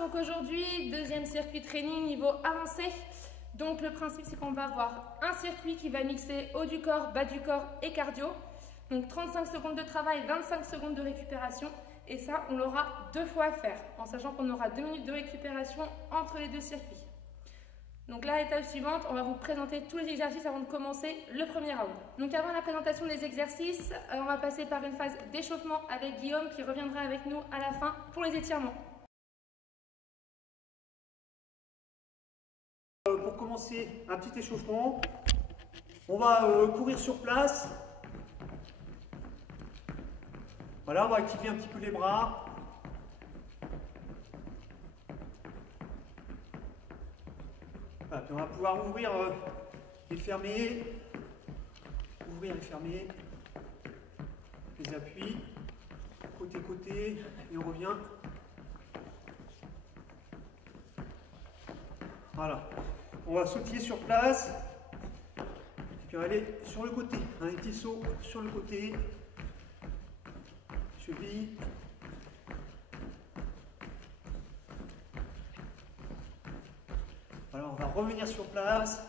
Donc aujourd'hui, deuxième circuit training niveau avancé. Donc le principe, c'est qu'on va avoir un circuit qui va mixer haut du corps, bas du corps et cardio. Donc 35 secondes de travail, 25 secondes de récupération. Et ça, on l'aura 2 fois à faire, en sachant qu'on aura 2 minutes de récupération entre les deux circuits. Donc là, l'étape suivante, on va vous présenter tous les exercices avant de commencer le premier round. Donc avant la présentation des exercices, on va passer par une phase d'échauffement avec Guillaume qui reviendra avec nous à la fin pour les étirements. Pour commencer, un petit échauffement. On va courir sur place. Voilà, on va activer un petit peu les bras. Voilà, puis on va pouvoir ouvrir et fermer. Ouvrir et fermer. Les appuis. Côté, et on revient. Voilà. On va sautiller sur place. Et puis on va aller sur le côté. Un petit saut sur le côté. Cheville. Alors on va revenir sur place.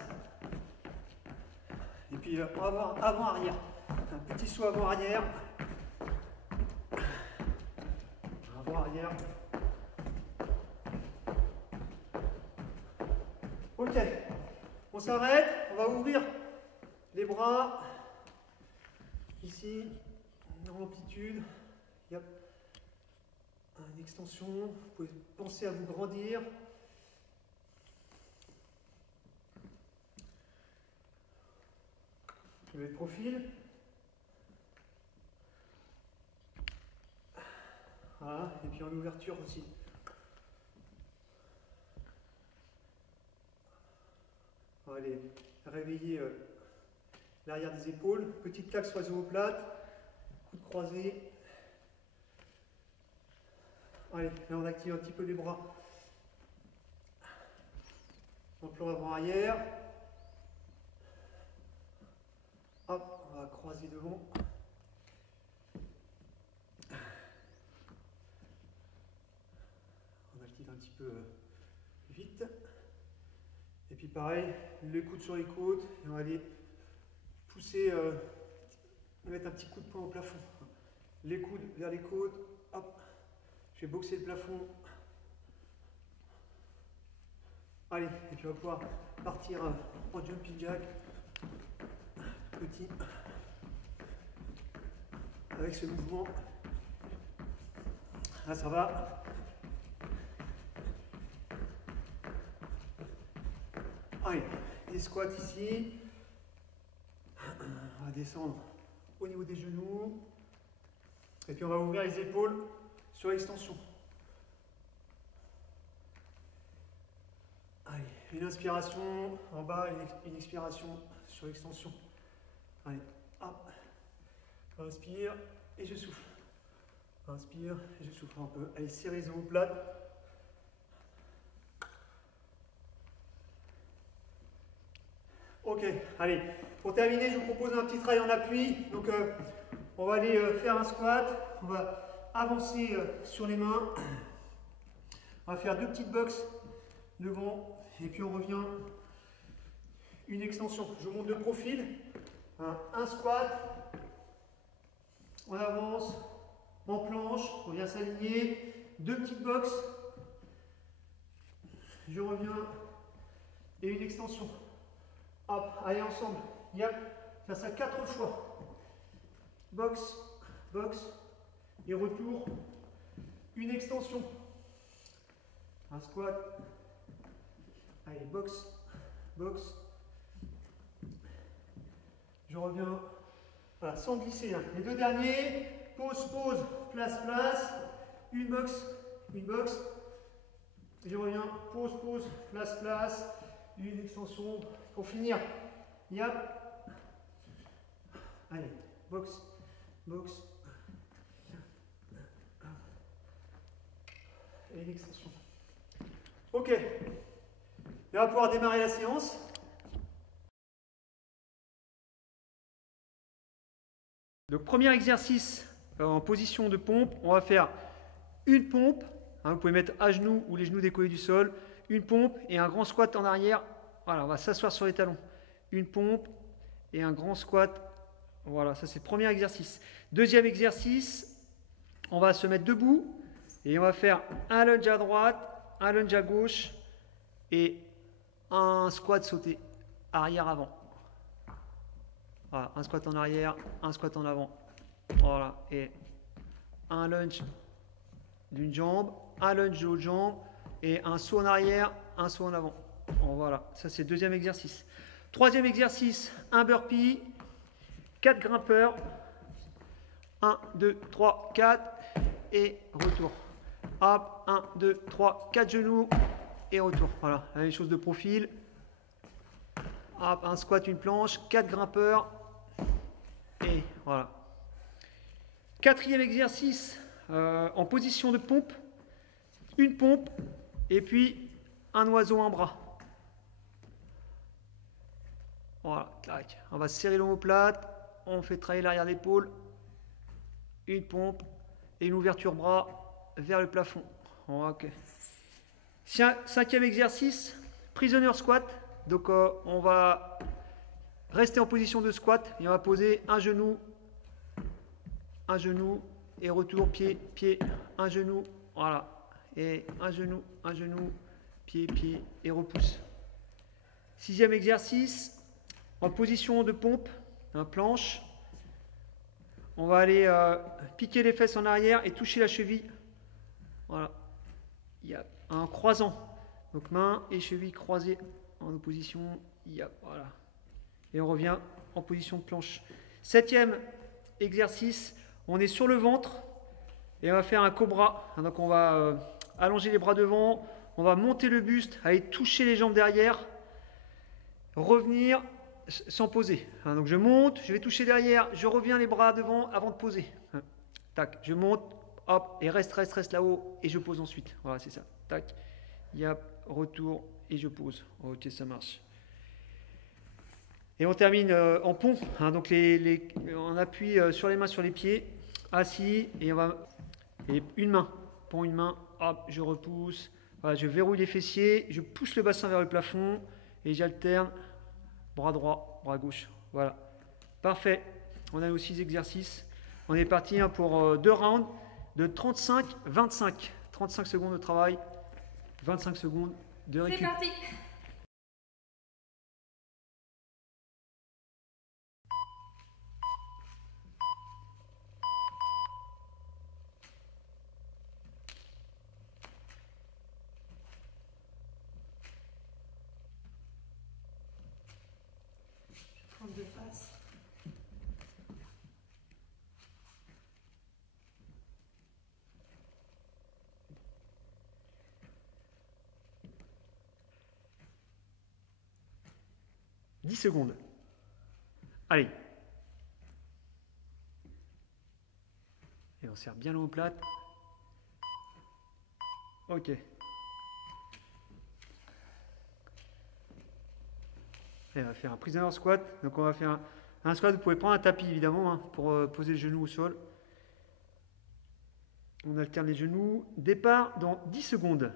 Et puis on va avoir avant-arrière. Un petit saut avant-arrière. Avant-arrière. Ok. On s'arrête. On va ouvrir les bras. Ici, en amplitude. Yep. Une extension. Vous pouvez penser à vous grandir. Le profil. Voilà. Et puis en ouverture aussi. On va aller réveiller l'arrière des épaules. Petite claque sur les omoplates. Coude croisé. Allez, là on active un petit peu les bras. En plan avant-arrière. Hop, on va croiser devant. On active un petit peu vite. Et puis pareil, les coudes sur les côtes. Et on va aller pousser, mettre un petit coup de poing au plafond. Les coudes vers les côtes. Hop. Je vais boxer le plafond. Allez, et puis on va pouvoir partir en jumping jack. Petit. Avec ce mouvement. Là, ça va. Allez, des squats ici. On va descendre au niveau des genoux. Et puis on va ouvrir les épaules sur l'extension. Allez, une inspiration en bas, une expiration sur l'extension. Allez, hop. Inspire et je souffle. Inspire et je souffle un peu. Allez, serrez les omoplates. Ok, allez, pour terminer, je vous propose un petit travail en appui. Donc, on va aller faire un squat. On va avancer sur les mains. On va faire 2 petites boxes devant. Et puis, on revient. Une extension. Je vous montre de profil. Un squat. On avance. En planche. On vient s'aligner. 2 petites boxes. Je reviens. Et une extension. Hop, allez ensemble. Yep. Faire ça 4 fois. Box, box. Et retour. Une extension. Un squat. Allez, box, box. Je reviens. Voilà, sans glisser. Hein. Les 2 derniers. Pause, pause. Place, place. Une box, une box. Je reviens. Pause, pause. Place, place. Une extension. Pour finir, yep. Allez, box, box. Et l'extension. Ok. Et on va pouvoir démarrer la séance. Donc, premier exercice en position de pompe. On va faire une pompe Hein, vous pouvez mettre à genoux ou les genoux décollés du sol. Une pompe et un grand squat en arrière. Voilà, on va s'asseoir sur les talons. Une pompe et un grand squat. Voilà, ça c'est le premier exercice. Deuxième exercice, on va se mettre debout et on va faire un lunge à droite, un lunge à gauche et un squat sauté arrière-avant. Voilà, un squat en arrière, un squat en avant. Voilà, et un lunge d'une jambe, un lunge de l'autre jambe et un saut en arrière, un saut en avant. Bon, voilà, ça c'est le deuxième exercice. Troisième exercice, un burpee, 4 grimpeurs, 1, 2, 3, 4 et retour. Hop, 1, 2, 3, 4 genoux et retour. Voilà, la même chose de profil. Hop, un squat, une planche, 4 grimpeurs et voilà. Quatrième exercice, en position de pompe, une pompe et puis un oiseau en bras. Voilà, clac. On va serrer l'omoplate, on fait travailler l'arrière d'épaule, une pompe et une ouverture bras vers le plafond. Ok. Cinquième exercice, prisoner squat. Donc on va rester en position de squat et on va poser un genou et retour pied, pied, un genou, voilà. Et un genou, pied, pied et repousse. Sixième exercice, en position de pompe, un planche. On va aller piquer les fesses en arrière et toucher la cheville. Voilà. Il y a un croisant. Donc main et cheville croisées en opposition. Voilà. Et on revient en position de planche. Septième exercice, on est sur le ventre et on va faire un cobra. Donc on va allonger les bras devant, on va monter le buste, aller toucher les jambes derrière, revenir sans poser. Donc je monte, je vais toucher derrière, je reviens les bras devant avant de poser. Tac, je monte, hop, et reste là-haut et je pose ensuite. Voilà, c'est ça. Tac, retour et je pose. Ok, ça marche. Et on termine en pont. Donc on appuie sur les mains sur les pieds, assis et une main. Pont une main, hop, je repousse. Voilà, je verrouille les fessiers, je pousse le bassin vers le plafond et j'alterne. Bras droit, bras gauche. Voilà. Parfait. On a nos 6 exercices. On est parti pour 2 rounds de 35-25. 35 secondes de travail, 25 secondes de récup. C'est parti. De face. « 10 secondes. Allez. Et on serre bien l'omoplate. Ok. Et on va faire un prisoner squat. Donc on va faire un squat. Vous pouvez prendre un tapis évidemment pour poser le genou au sol. On alterne les genoux. Départ dans 10 secondes.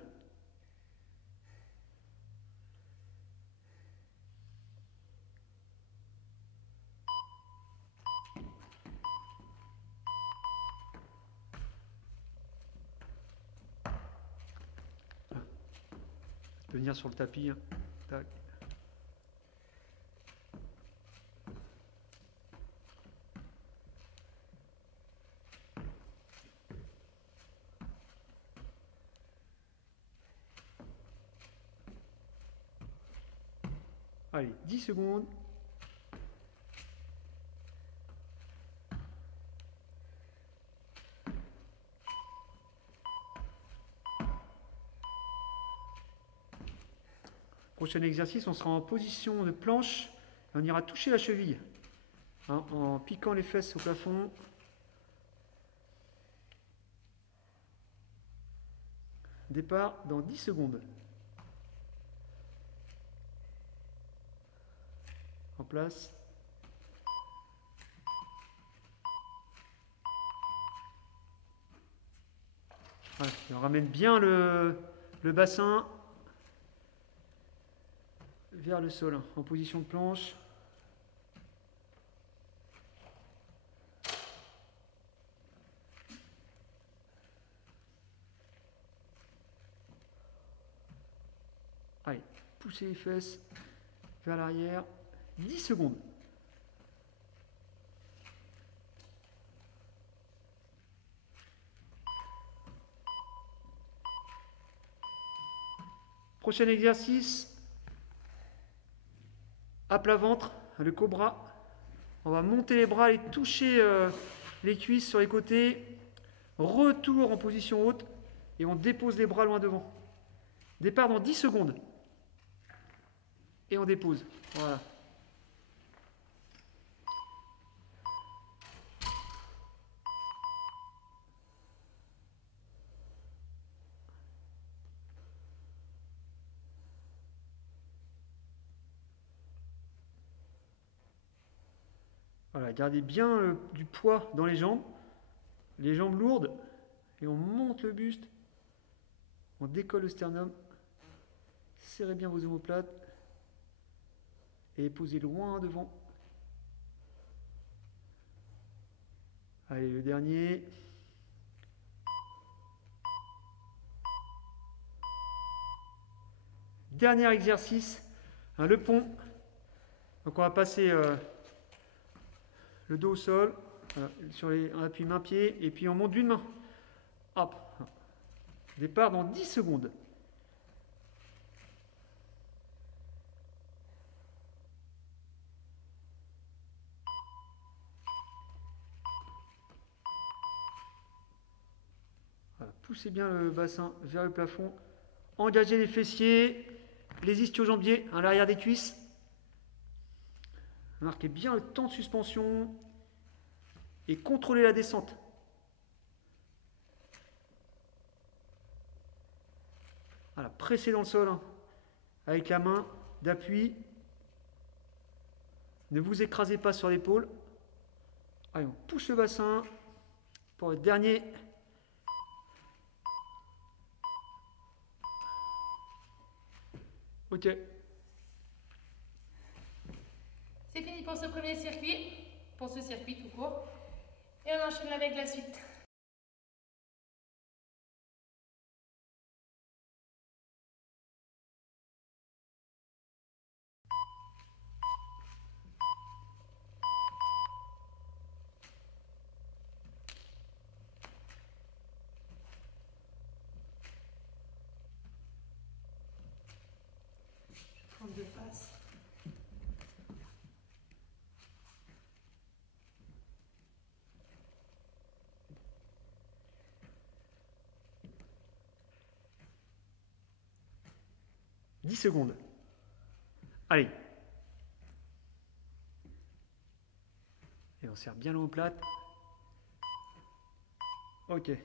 On peut venir sur le tapis. Tac. Allez, 10 secondes. Prochain exercice, on sera en position de planche. Et on ira toucher la cheville en piquant les fesses au plafond. Départ dans 10 secondes. En place. Voilà, et on ramène bien le bassin vers le sol, hein, en position de planche. Allez, poussez les fesses vers l'arrière. 10 secondes. Prochain exercice. À plat ventre, le cobra. On va monter les bras et toucher les cuisses sur les côtés. Retour en position haute. Et on dépose les bras loin devant. Départ dans 10 secondes. Et on dépose. Voilà. Voilà, gardez bien du poids dans les jambes lourdes, et on monte le buste, on décolle le sternum, serrez bien vos omoplates, et posez loin devant. Allez, le dernier. Dernier exercice, hein, le pont. Donc on va passer le dos au sol, voilà, on appuie main-pied, et puis on monte d'une main. Hop. Départ dans 10 secondes. Voilà, poussez bien le bassin vers le plafond. Engagez les fessiers, les ischio-jambiers à l'arrière des cuisses. Marquez bien le temps de suspension et contrôlez la descente. Voilà, pressez dans le sol, hein, avec la main d'appui. Ne vous écrasez pas sur l'épaule. Allez, on pousse le bassin pour le dernier. Ok. C'est fini pour ce premier circuit, pour ce circuit tout court. Et on enchaîne avec la suite. Je prends 2 passes. « 10 secondes. Allez. Et on serre bien l'omoplate. Ok. Et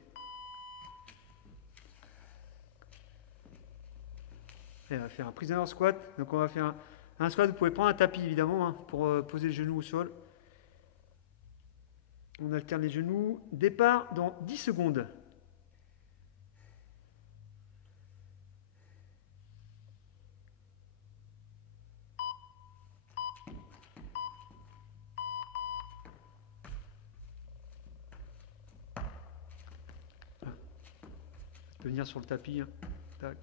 on va faire un prisoner squat. Donc on va faire un squat. Vous pouvez prendre un tapis évidemment, hein, pour poser le genou au sol. On alterne les genoux. Départ dans 10 secondes. Tu peux venir sur le tapis. Hein. Tac.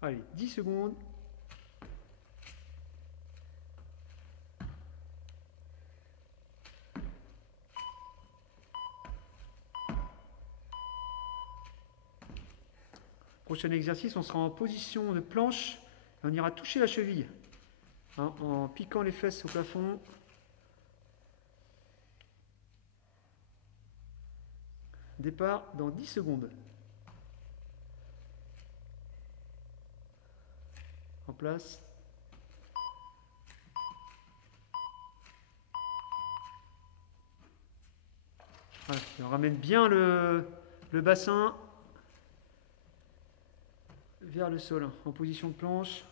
Allez, 10 secondes. Prochain exercice, on sera en position de planche. Et on ira toucher la cheville, hein, en piquant les fesses au plafond. Départ dans 10 secondes. En place. Voilà, et on ramène bien le bassin vers le sol, en position de planche.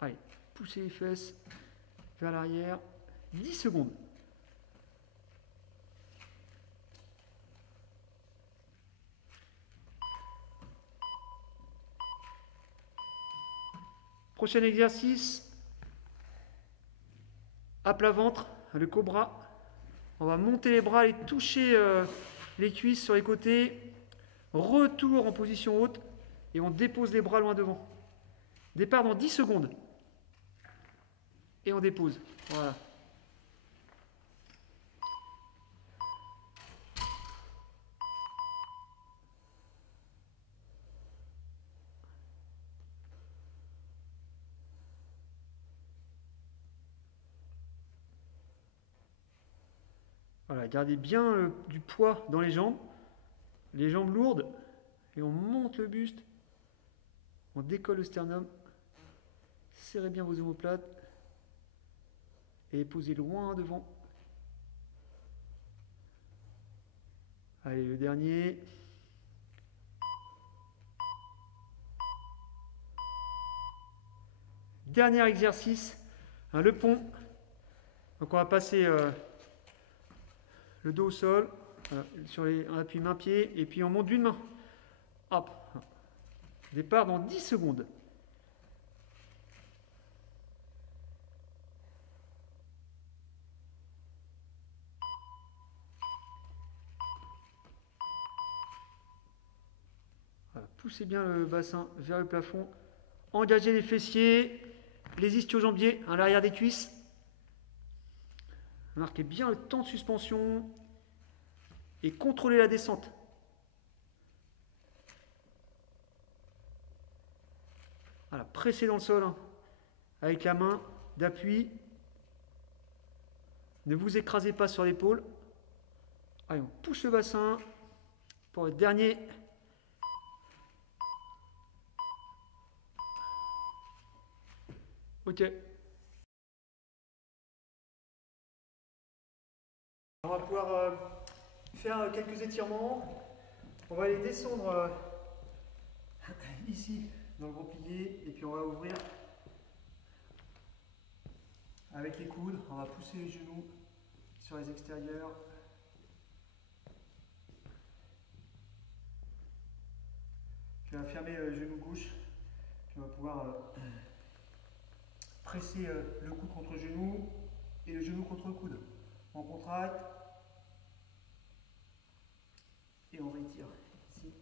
Allez, poussez les fesses vers l'arrière. 10 secondes. Prochain exercice. À plat ventre, le cobra. On va monter les bras et toucher les cuisses sur les côtés. Retour en position haute. Et on dépose les bras loin devant. Départ dans 10 secondes. Et on dépose. Voilà. Voilà, gardez bien du poids dans les jambes lourdes, et on monte le buste, on décolle le sternum, serrez bien vos omoplates, et posez loin devant. Allez, le dernier. Dernier exercice, le pont. Donc on va passer le dos au sol, on appuie main-pied, et puis on monte d'une main. Hop. Départ dans 10 secondes. Voilà, poussez bien le bassin vers le plafond. Engagez les fessiers, les ischio-jambiers à l'arrière des cuisses. Marquez bien le temps de suspension et contrôlez la descente. Voilà, pressez dans le sol avec la main d'appui. Ne vous écrasez pas sur l'épaule. Allez, on pousse le bassin pour le dernier. Ok. On va pouvoir faire quelques étirements. On va aller descendre ici dans le gros pilier et puis on va ouvrir avec les coudes. On va pousser les genoux sur les extérieurs. Puis on va fermer le genou gauche. Puis on va pouvoir presser le coude contre le genou et le genou contre le coude. On contracte et on rétire ici.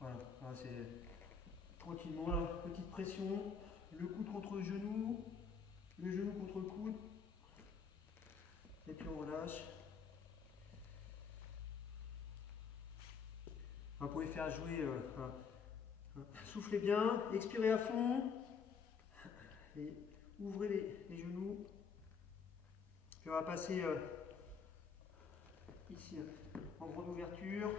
Voilà, c'est tranquillement là, petite pression, le coude contre le genou contre le coude, et puis on relâche. Vous pouvez faire jouer, soufflez bien, expirez à fond, et ouvrez les genoux. Puis on va passer ici en grande ouverture.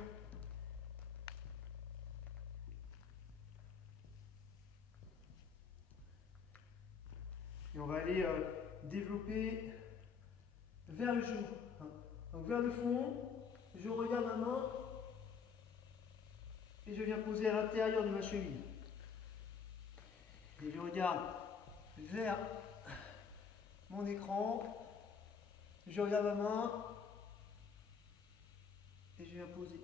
Et on va aller développer vers le genou. Donc vers le fond, je regarde ma main et je viens poser à l'intérieur de ma cheville. Et je regarde vers mon écran, je regarde ma main et je viens poser.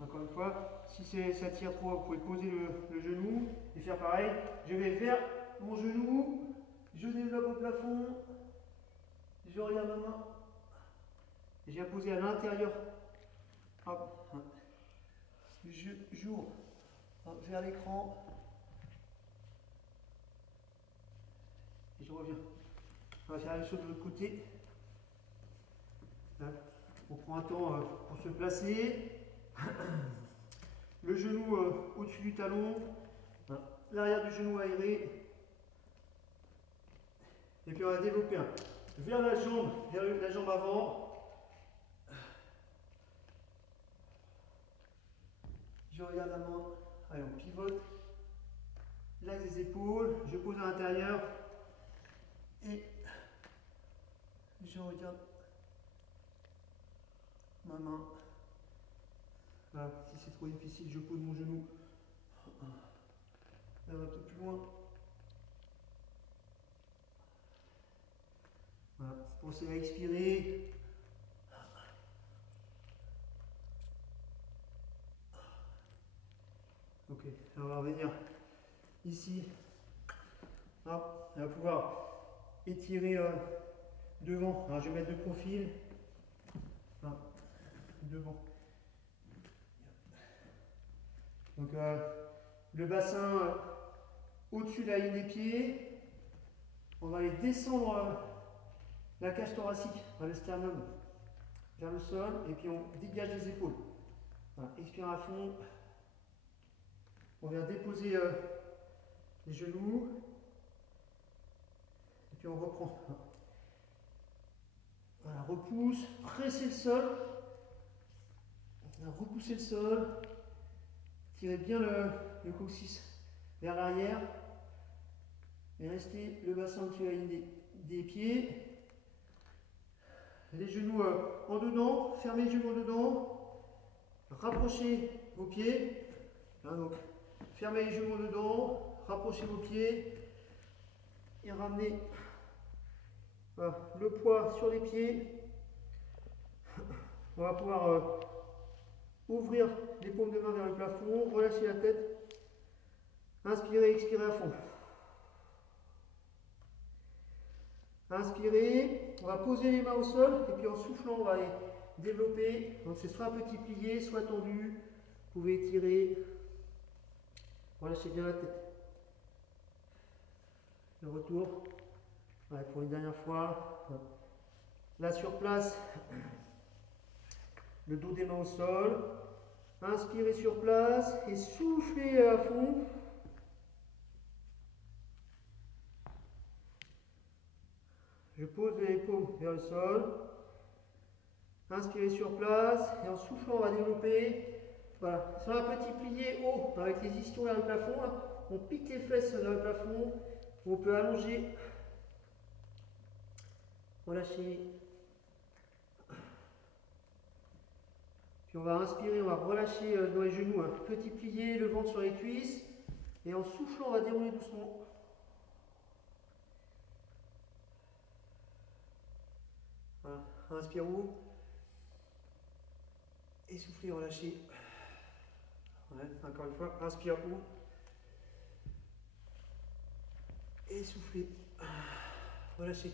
Encore une fois, si ça tire trop, vous pouvez poser le genou et faire pareil. Je vais vers mon genou, je développe au plafond, je regarde ma main et je viens poser à l'intérieur. Hop. J'ouvre vers l'écran et je reviens. On va faire la même chose de l'autre côté. On prend un temps pour se placer. Le genou au-dessus du talon, l'arrière du genou aéré. Et puis on va développer vers la jambe avant. Je regarde la main, allez on pivote. l'axe des épaules, je pose à l'intérieur et je regarde ma main. Voilà, si c'est trop difficile, je pose mon genou un peu plus loin. Voilà, pensez à expirer. Ok, on va revenir ici. Hop, on va pouvoir étirer devant. Alors, je vais mettre de profil. Voilà, devant. Donc, le bassin au-dessus de la ligne des pieds. On va aller descendre la cage thoracique, le sternum, vers le sol. Et puis, on dégage les épaules. Voilà, expire à fond. On vient déposer les genoux. Et puis on reprend. Voilà, repousse, pressez le sol. Repoussez le sol. Tirez bien le coccyx vers l'arrière. Et restez le bassin au-dessus de la ligne des pieds. Les genoux en dedans. Fermez les genoux en dedans. Rapprochez vos pieds. Hein, donc, fermez les genoux en dedans. Rapprochez vos pieds. Et ramenez le poids sur les pieds. On va pouvoir ouvrir les paumes de main vers le plafond, relâcher la tête, inspirez, expirez à fond. Inspirez, on va poser les mains au sol et puis en soufflant, on va les développer. Donc c'est soit un petit plié, soit tendu. Vous pouvez étirer, relâchez bien la tête. Le retour, ouais, pour une dernière fois. Là sur place, le dos des mains au sol. Inspirez sur place et soufflez à fond. Je pose les paumes vers le sol. Inspirez sur place et en soufflant, on va développer. Voilà, sur un petit plié haut avec les ischions vers le plafond. Là, on pique les fesses vers le plafond. On peut allonger. Relâcher. Puis on va inspirer, on va relâcher dans les genoux un petit plié, le ventre sur les cuisses. Et en soufflant, on va dérouler doucement. Voilà. Inspire haut. Et soufflez, relâchez. Ouais, encore une fois, inspire haut. Et soufflez. Relâchez.